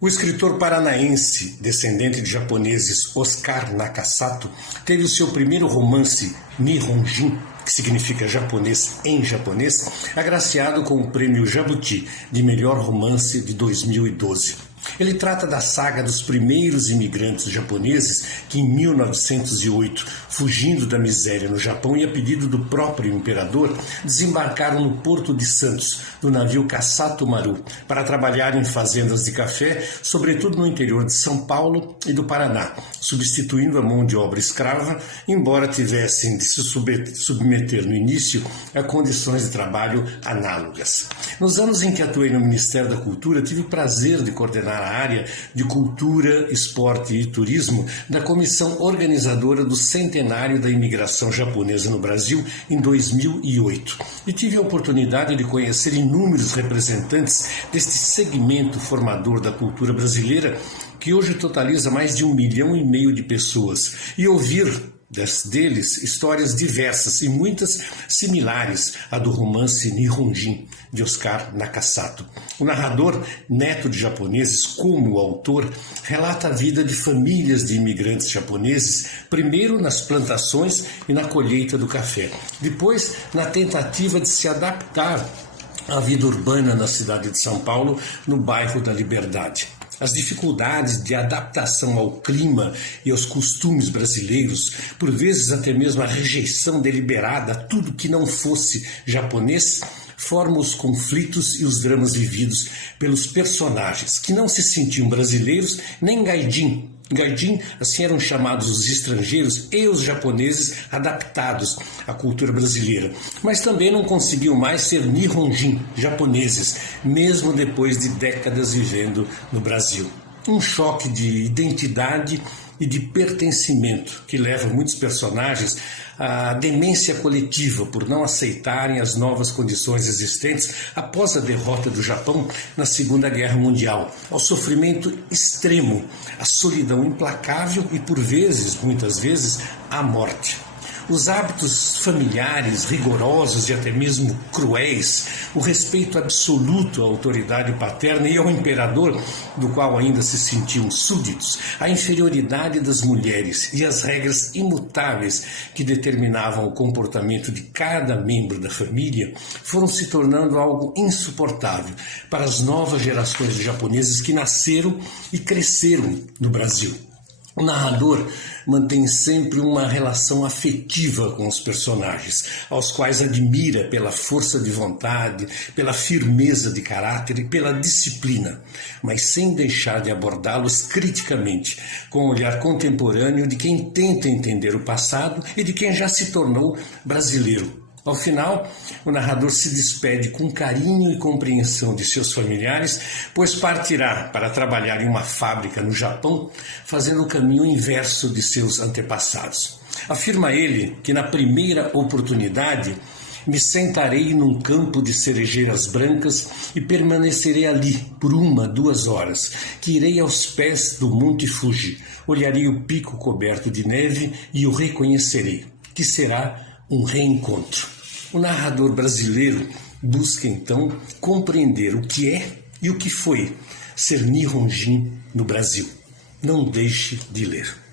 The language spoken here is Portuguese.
O escritor paranaense, descendente de japoneses Oscar Nakasato, teve o seu primeiro romance, Nihonjin, que significa japonês em japonês, agraciado com o prêmio Jabuti de melhor romance de 2012. Ele trata da saga dos primeiros imigrantes japoneses que, em 1908, fugindo da miséria no Japão e a pedido do próprio imperador, desembarcaram no Porto de Santos, no navio Kasato Maru, para trabalhar em fazendas de café, sobretudo no interior de São Paulo e do Paraná, substituindo a mão de obra escrava, embora tivessem de se submeter no início a condições de trabalho análogas. Nos anos em que atuei no Ministério da Cultura, tive o prazer de coordenar a área de Cultura, Esporte e Turismo da comissão organizadora do centenário da imigração japonesa no Brasil em 2008. E tive a oportunidade de conhecer inúmeros representantes deste segmento formador da cultura brasileira, que hoje totaliza mais de 1,5 milhão de pessoas, e ouvir deles histórias diversas e muitas similares à do romance Nihonjin, de Oscar Nakasato. O narrador, neto de japoneses, como o autor, relata a vida de famílias de imigrantes japoneses, primeiro nas plantações e na colheita do café, depois na tentativa de se adaptar à vida urbana na cidade de São Paulo, no bairro da Liberdade. As dificuldades de adaptação ao clima e aos costumes brasileiros, por vezes até mesmo a rejeição deliberada a tudo que não fosse japonês, formam os conflitos e os dramas vividos pelos personagens, que não se sentiam brasileiros nem gaijin. Gaijin, assim eram chamados os estrangeiros e os japoneses adaptados à cultura brasileira, mas também não conseguiam mais ser Nihonjin, japoneses, mesmo depois de décadas vivendo no Brasil. Um choque de identidade e de pertencimento que leva muitos personagens à demência coletiva por não aceitarem as novas condições existentes após a derrota do Japão na Segunda Guerra Mundial, ao sofrimento extremo, à solidão implacável e, por vezes, muitas vezes, à morte. Os hábitos familiares rigorosos e até mesmo cruéis, o respeito absoluto à autoridade paterna e ao imperador, do qual ainda se sentiam súditos, a inferioridade das mulheres e as regras imutáveis que determinavam o comportamento de cada membro da família foram se tornando algo insuportável para as novas gerações de japoneses que nasceram e cresceram no Brasil. O narrador mantém sempre uma relação afetiva com os personagens, aos quais admira pela força de vontade, pela firmeza de caráter e pela disciplina, mas sem deixar de abordá-los criticamente, com o olhar contemporâneo de quem tenta entender o passado e de quem já se tornou brasileiro. Ao final, o narrador se despede com carinho e compreensão de seus familiares, pois partirá para trabalhar em uma fábrica no Japão, fazendo o caminho inverso de seus antepassados. Afirma ele que, na primeira oportunidade, me sentarei num campo de cerejeiras brancas e permanecerei ali por 1-2 horas, que irei aos pés do Monte Fuji, olharei o pico coberto de neve e o reconhecerei, que será um reencontro. O narrador brasileiro busca então compreender o que é e o que foi ser Nihonjin no Brasil. Não deixe de ler.